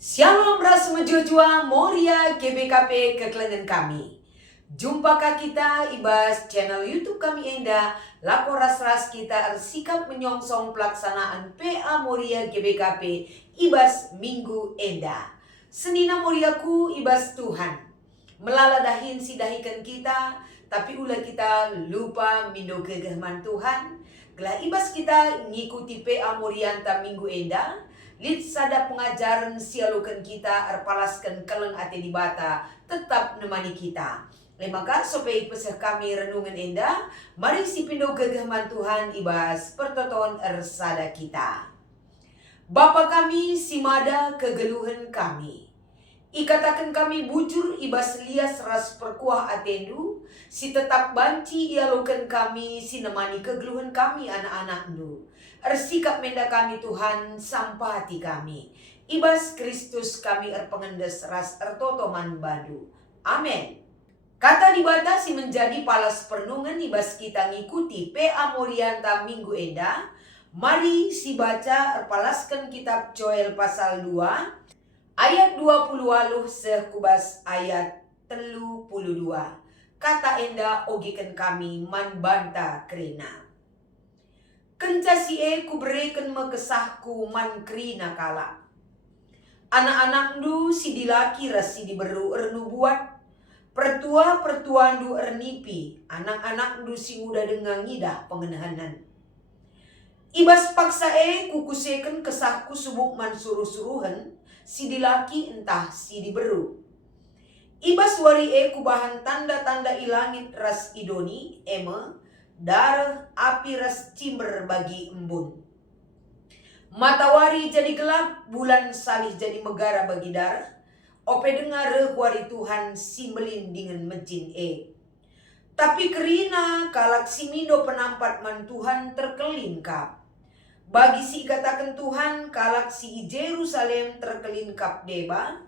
Shalom ras mejujua Moria GBKP kekelengan kami. Jumpakah kita ibas channel YouTube kami enda lako ras-ras kita sikap menyongsong pelaksanaan PA Moria GBKP ibas minggu enda. Senina Moriaku ibas Tuhan. Melaladahin sidahikan kita, tapi ulah kita lupa mindo kegehman Tuhan. Gelah ibas kita ngikuti PA Morianta minggu enda. Lid sada pengajaran sialukan kita arpalaskan keleng ate di bata tetap nemani kita. Lemaka supaya pesah kami renungan enda, mari si pindo gegehman Tuhan ibas pertoton ersada kita. Bapa kami simada kegeluhan kami. Ikatakan kami bujur ibas lias ras perkuah atendu, si tetap banci ialukan kami, si nemani kegeluhan kami anak-anakmu. Ersikap menda kami Tuhan sampah hati kami. Ibas Kristus kami erpengendes ras ertotoman badu. Amin. Kata dibatasi menjadi palas pernungan ibas kita ngikuti PA Morianta minggu enda. Mari si baca erpalaskan kitab Joel pasal 2 ayat 20 waluh sekubas ayat 32. Kata enda ogikan kami man banta krina. Kencasie ku berikan mekesahku man krina kala. Anak-anakndu si dilaki ras si diberu ernu buat. Pertua-pertuandu ernipi. Anak-anakndu si muda dengan ngidah pengenahanan. Ibas paksa kukusekan kesahku subuk man suruh-suruhan. Si dilaki entah si diberu. Ibas wari kubahan tanda-tanda ilangit ras idoni eme. Darah api ras cimber bagi embun. Matahari jadi gelap, bulan salih jadi megara bagi darah. Ope dengar wari Tuhan si melindingan mejin Tapi kerina kalak si mindo penampat man Tuhan terkelingkap. Bagi si katakan Tuhan kalak si Jerusalem terkelingkap deba.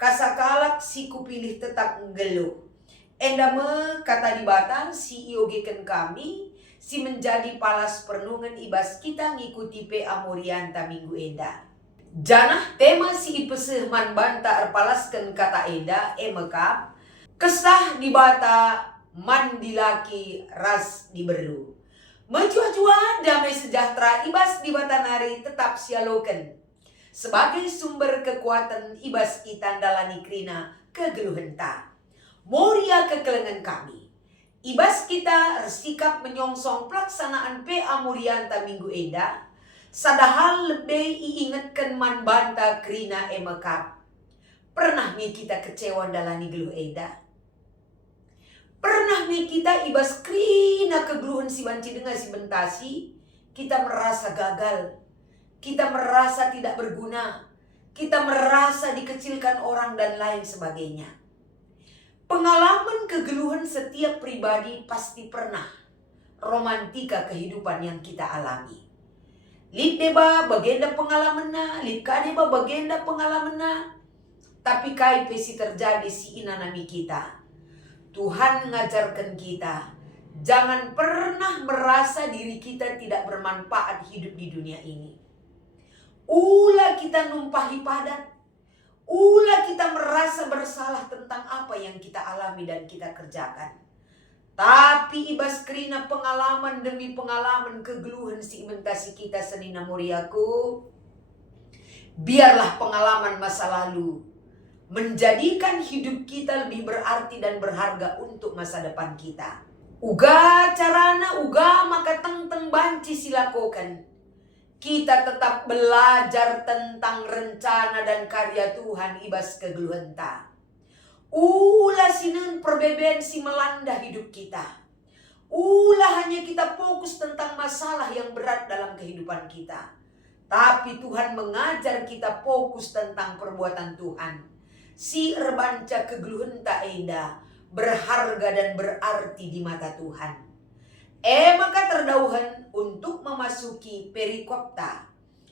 Kasakalak si kupilih tetap ngeluh. Endame kata dibata si iogekan kami si menjadi palas pernungan ibas kita ngikuti PA Morianta minggu enda. Janah tema si ipeseh man banta erpalaskan kata enda emekap kesah dibata man dilaki ras diberu. Menjua-jua damai sejahtera ibas dibata nari tetap sialoken. Sebagai sumber kekuatan ibas kita dalani krina kegeluhenta. Moria kekelengan kami. Ibas kita sikap menyongsong pelaksanaan PA Morianta minggu enda. Sadahal lebih iingatkan man banta krina emekap. Pernah nih kita kecewa dalani geluh enda? Pernah nih kita ibas krina kegeluhan si banci dengan si bentasi? Kita merasa gagal. Kita merasa tidak berguna. Kita merasa dikecilkan orang dan lain sebagainya. Pengalaman kegeluhan setiap pribadi pasti pernah. Romantika kehidupan yang kita alami. Lid deba bagenda pengalamanna, lid kadeba bagenda pengalamanna. Tapi kai pesi terjadi si inanami kita. Tuhan mengajarkan kita, jangan pernah merasa diri kita tidak bermanfaat hidup di dunia ini. Ulah kita numpahi padat. Ulah kita merasa bersalah tentang apa yang kita alami dan kita kerjakan. Tapi ibas krina pengalaman demi pengalaman kegeluhan si imentasi kita senina Moriaku. Biarlah pengalaman masa lalu menjadikan hidup kita lebih berarti dan berharga untuk masa depan kita. Uga carana, uga maka teng-teng banci silakokan. Kita tetap belajar tentang rencana dan karya Tuhan ibas kegeluhan ta. Ulah sinen perbedaan si melanda hidup kita. Ulah hanya kita fokus tentang masalah yang berat dalam kehidupan kita. Tapi Tuhan mengajar kita fokus tentang perbuatan Tuhan. Si erbanca kegeluhan ta enda berharga dan berarti di mata Tuhan. Maka terdauhan untuk memasuki perikopta.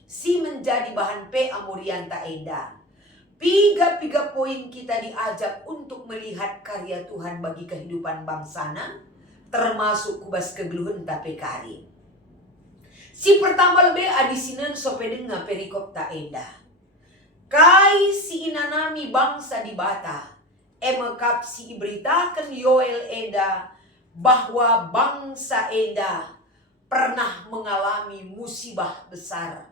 Si menjadi bahan PA Morianta enda. Piga poin kita diajak untuk melihat karya Tuhan bagi kehidupan bangsana. Termasuk kubas kegeluhan tapi kari. Si pertama lebih adisinan sope denga perikopta enda. Kai inanami bangsa di bata. Emekap si iberitakan Yoel eda bahwa bangsa eda pernah mengalami musibah besar.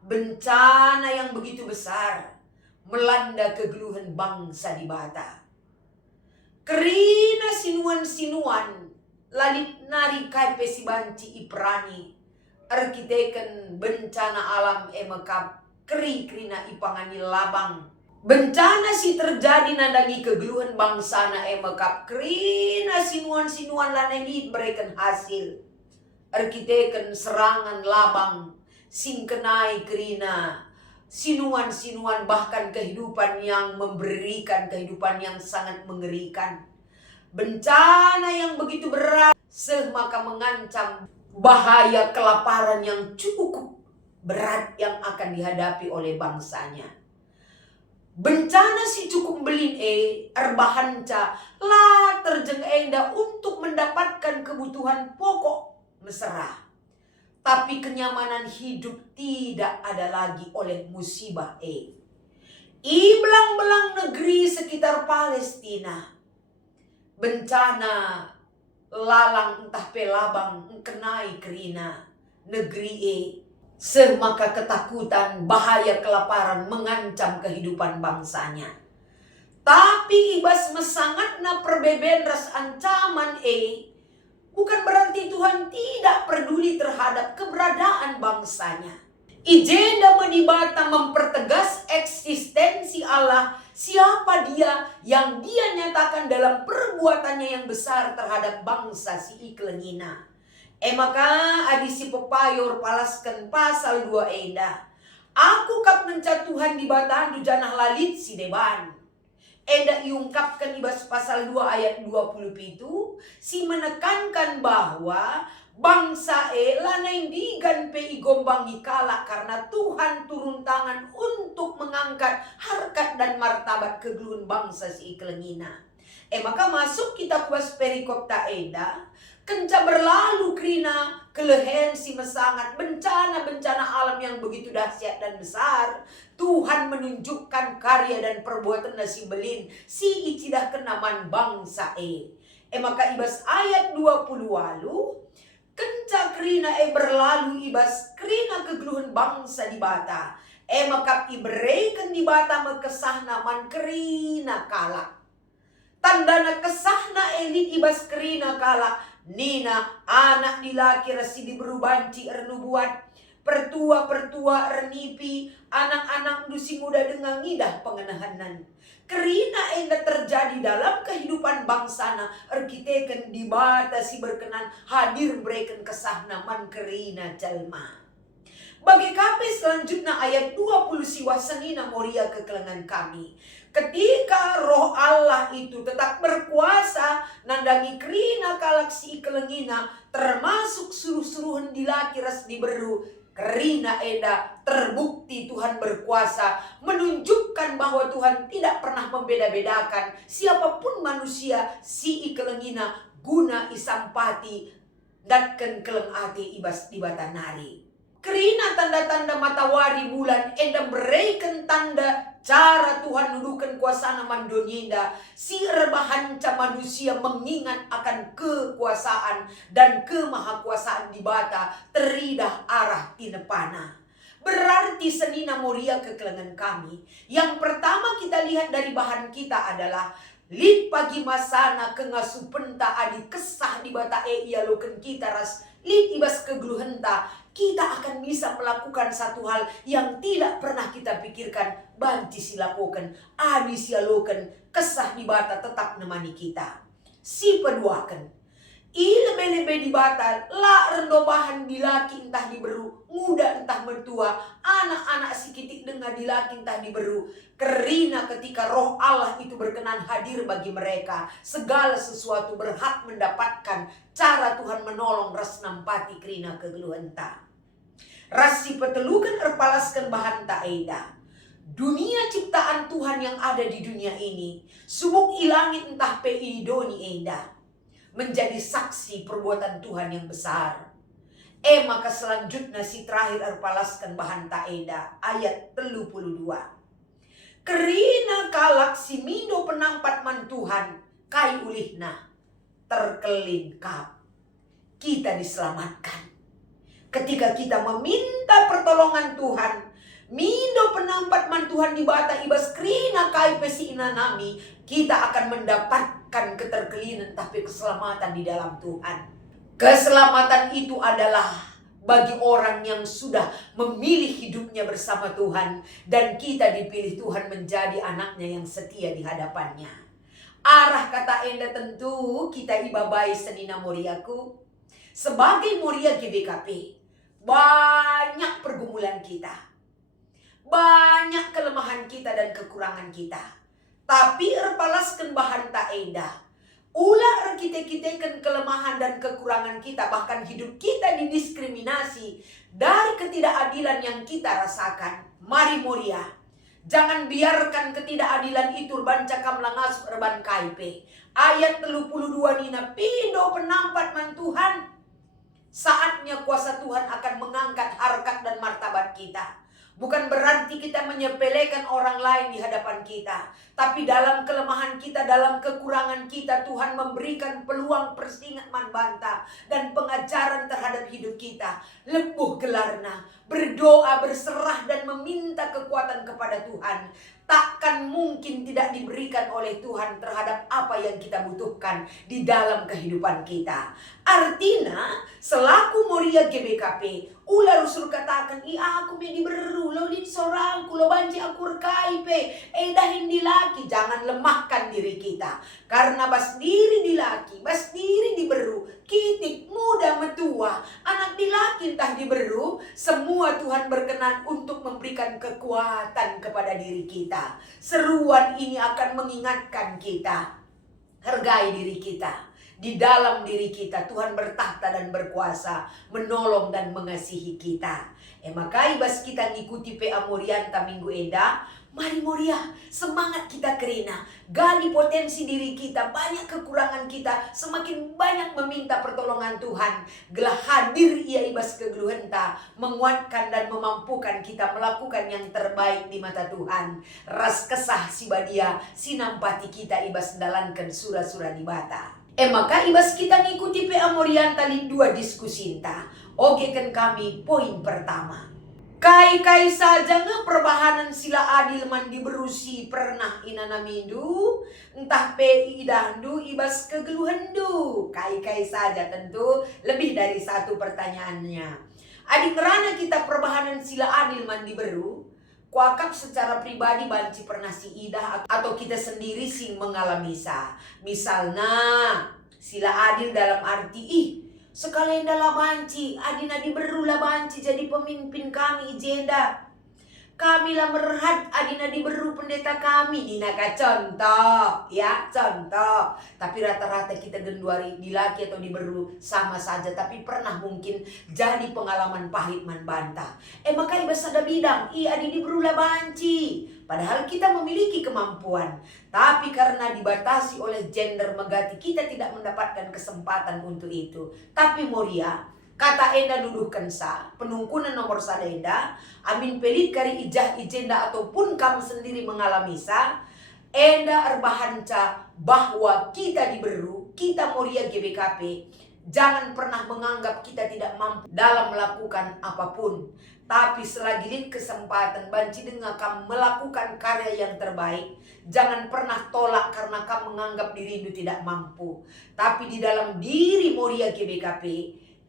Bencana yang begitu besar melanda kegeluhan bangsa di bata. Kerina sinuan-sinuan lalit nari kaipe si banci Iprani. Arkiteken bencana alam emekap kerina ipangani labang. Bencana si terjadi nandangi kegeluhan bangsa na emekap kerina sinuan-sinuan laneli berikan hasil. Arkiteken serangan labang singkenai kerina sinuan-sinuan bahkan kehidupan yang memberikan kehidupan yang sangat mengerikan. Bencana yang begitu berat semaka mengancam bahaya kelaparan yang cukup berat yang akan dihadapi oleh bangsanya. Bencana si cukup belin erbahanca lah terjeng enda untuk mendapatkan kebutuhan pokok mesra. Tapi kenyamanan hidup tidak ada lagi oleh musibah Ibelang-belang negeri sekitar Palestina. Bencana lalang entah pelabang kenai kerina negeri semaka ketakutan bahaya kelaparan mengancam kehidupan bangsanya. Tapi ibas mesangat na perbeben ras ancaman bukan berarti Tuhan tidak peduli terhadap keberadaan bangsanya. Ijenda menibata mempertegas eksistensi Allah, siapa dia yang dia nyatakan dalam perbuatannya yang besar terhadap bangsa si Iklengina. Maka adisi pepayor palaskan pasal 2 enda. Aku kap nenca Tuhan di batandu janah lalit si deban. Enda iungkapkan ibas pasal 2 ayat 20 itu si menekankan bahwa bangsa lanai digan pe igombangi kala karena Tuhan turun tangan untuk mengangkat harkat dan martabat kegeluhan bangsa si Iklengina. Maka masuk kita kuas perikop ta enda kenca berlalu krina kelehen si mesangat bencana-bencana alam yang begitu dahsyat dan besar. Tuhan menunjukkan karya dan perbuatan nasi belin si icidah kenaman bangsa maka ibas ayat 20 walu kenca krina berlalu ibas krina kegeluhan bangsa di bata maka ibereken di bata mekesah naman kerina kala tandana kesahna elit ibas kerina kala nina anak dilaki rasi diberubanci ernubuat pertua-pertua ernipi anak-anak dusi muda dengan ngidah pengenahanan kerina enda terjadi dalam kehidupan bangsana arkiteken di bata si berkenan hadir bereken kesahna man kerina jalma. Bagi kape selanjutnya ayat 20 siwasanina moria kekelengan kami. Ketika roh Allah itu tetap berkuasa nandangi kerina kalaksi kelengina termasuk suruh-suruhan dilaki ras diberu kerina eda terbukti Tuhan berkuasa menunjukkan bahwa Tuhan tidak pernah membeda-bedakan siapapun manusia si ikelengina guna isampati dan keleng ati ibas dibata nari. Kerina tanda-tanda matawari bulan enda bereken tanda cara Tuhan nuduhkan kuasa naman dunia si rebahanca manusia mengingat akan kekuasaan dan kemahakuasaan di bata teridah arah tinepana. Berarti senina moria kekelengan kami. Yang pertama kita lihat dari bahan kita adalah lit pagi masana kengasupenta adi kesah di bata ialoken kita ras lit ibas kegeluhenta kita akan bisa melakukan satu hal yang tidak pernah kita pikirkan. Banci silakukan, adi silakukan, kesah di bata tetap nemani kita. Si peduakan, lebe-lebe di bata, la rendo bahan dilaki entah diberu, muda entah mertua, anak-anak si kitik dengar dilaki entah diberu. Kerina ketika roh Allah itu berkenan hadir bagi mereka, segala sesuatu berhak mendapatkan cara Tuhan menolong ras nampati kerina kegeluhan ta. Rasi petelukan erpalaskan bahan ta eda. Dunia ciptaan Tuhan yang ada di dunia ini, subuk ilangit entah peidoni eda, menjadi saksi perbuatan Tuhan yang besar. Maka selanjutnya si terakhir erpalaskan bahan ta eda ayat 32. Kerina kalak si mindo penampat man Tuhan, kai ulihna terkelin kap. Kita diselamatkan ketika kita meminta pertolongan Tuhan. Mindo penampat man Tuhan di bata ibas krina kai pesi inanami, kita akan mendapatkan keterkelinan tapi keselamatan di dalam Tuhan. Keselamatan itu adalah bagi orang yang sudah memilih hidupnya bersama Tuhan, dan kita dipilih Tuhan menjadi anaknya yang setia di hadapannya. Arah kata enda tentu kita ibabai senina moriaku. Sebagai Moria GBKP, banyak pergumulan kita, banyak kelemahan kita dan kekurangan kita. Tapi erpalaskan bahan tak enda. Ulah kita kelemahan dan kekurangan kita, bahkan hidup kita didiskriminasi dari ketidakadilan yang kita rasakan. Mari Moria, jangan biarkan ketidakadilan itu bancakam langas erban KIP. Ayat 32 nina pindo penampat man Tuhan. Saatnya kuasa Tuhan akan mengangkat harkat dan martabat kita. Bukan berarti kita menyepelekan orang lain di hadapan kita. Tapi dalam kelemahan kita, dalam kekurangan kita, Tuhan memberikan peluang persingat man banta dan pengajaran terhadap hidup kita. Lepuh gelarna, berdoa, berserah dan meminta kekuatan kepada Tuhan. Takkan mungkin tidak diberikan oleh Tuhan terhadap apa yang kita butuhkan di dalam kehidupan kita. Artinya, selaku Moria GBKP, ulah Rasul katakan, aku me diberu, lo lin sorangku, lo banci aku rekaipe, dahin di laki. Jangan lemahkan diri kita. Karena bas diri di laki, bas diri diberu, kitik, muda, metua, anak di laki entah diberu, semua Tuhan berkenan untuk memberikan kekuatan kepada diri kita. Seruan ini akan mengingatkan kita, hargai diri kita. Di dalam diri kita Tuhan bertahta dan berkuasa, menolong dan mengasihi kita. Maka ibas kita ngikuti PA Morianta minggu enda. Mari Moria, semangat kita kerina, gali potensi diri kita, banyak kekurangan kita, semakin banyak meminta pertolongan Tuhan. Gelah hadir ia ibas kegeluhenta, menguatkan dan memampukan kita melakukan yang terbaik di mata Tuhan. Ras kesah si badia, sinampati kita ibas dalankan surah-surah di bata. Maka ibas kita ngikuti PA Morianta lin 2 diskusinta. Oke kan kami poin pertama. Kai saja nge perbahanan sila adil man diberusi pernah inanamindu, entah PI dahdu ibas kegeluhandu. Kai saja tentu lebih dari satu pertanyaannya. Adik kerana kita perbahanan sila adil man diberu, kuakap secara pribadi banci pernah si idah atau kita sendiri sing mengalami sa. Misalnya sila adil dalam arti sekalian dalam banci, adina diberulah banci jadi pemimpin kami ijenda. Kami lah merhat adina diberu pendeta kami. Dinaka contoh, ya contoh. Tapi rata-rata kita genduari dilaki atau diberu sama saja. Tapi pernah mungkin jadi pengalaman pahit man bantah. Maka ibas ada bidang, adi diberulah banci. Padahal kita memiliki kemampuan. Tapi karena dibatasi oleh gender megati, kita tidak mendapatkan kesempatan untuk itu. Tapi Moria, kata enda duduhkan sa, penungkunan nomor sada enda, amin pelit kari ijah ijenda ataupun kamu sendiri mengalami sa, enda erbahanca bahwa kita diberu, kita Moria GBKP, jangan pernah menganggap kita tidak mampu dalam melakukan apapun. Tapi selagi kesempatan banci dengan kamu melakukan karya yang terbaik, jangan pernah tolak karena kamu menganggap dirimu tidak mampu. Tapi di dalam diri Moria GBKP,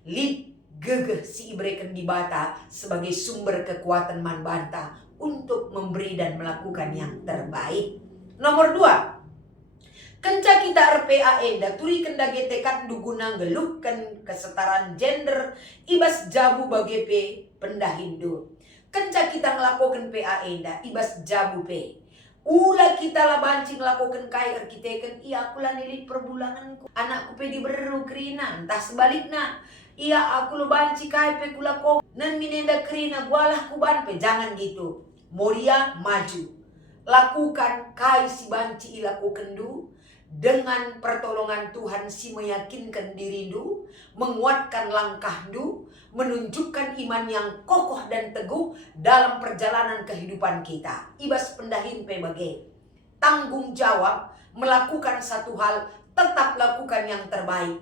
lid gegeh si ibreken di bata sebagai sumber kekuatan man banta untuk memberi dan melakukan yang terbaik. Nomor 2, kenca kita RPA enda turi kenda getekan duguna ngeluhkan kesetaraan gender ibas jabu bagepe pendahindu. Kenca kita ngelakukan PA enda ibas jabu pe. Ula kita lah banci ngelakukan kai arkiteken, aku lah nilik perbulananku. Anakku pe diberu kerina, entah sebaliknya. Aku lo banci kai pe kula kok nan minenda kerina gualah ku ban pe. Jangan gitu. Moria maju. Lakukan kai si banci ilakukan du. Dengan pertolongan Tuhan si meyakinkan dirindu, menguatkan langkahmu, menunjukkan iman yang kokoh dan teguh dalam perjalanan kehidupan kita. Ibas pendahin PBG. Tanggung jawab melakukan satu hal, tetap lakukan yang terbaik.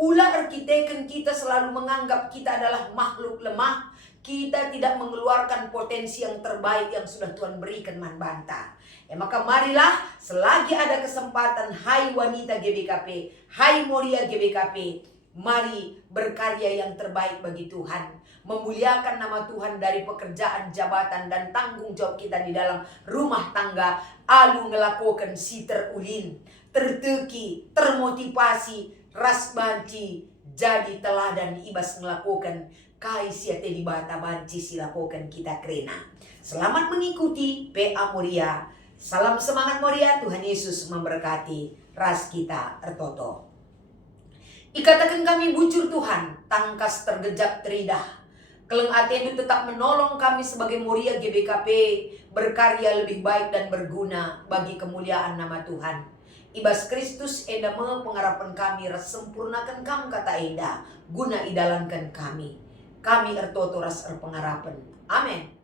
Ulah arkiteken kita selalu menganggap kita adalah makhluk lemah. Kita tidak mengeluarkan potensi yang terbaik yang sudah Tuhan berikan manbanta. Maka marilah selagi ada kesempatan, hai wanita GBKP, hai Moria GBKP, mari berkarya yang terbaik bagi Tuhan. Memuliakan nama Tuhan dari pekerjaan, jabatan, dan tanggung jawab kita di dalam rumah tangga. Alu ngelakukan si terulin, terteki, termotivasi, ras banci, jadi teladan ibas ngelakukan kai siate di bata banci silakukan kita krena. Selamat mengikuti PA Moria. Salam semangat Moria, Tuhan Yesus memberkati ras kita ertoto. Ikatakan kami bujur Tuhan, tangkas tergejap teridah. Keleng atendu tetap menolong kami sebagai Moria GBKP berkarya lebih baik dan berguna bagi kemuliaan nama Tuhan. Ibas Kristus edame pengharapan kami ras sempurnakan kam kata enda guna idalankan kami. Kami ertoto ras erpengharapan. Amin.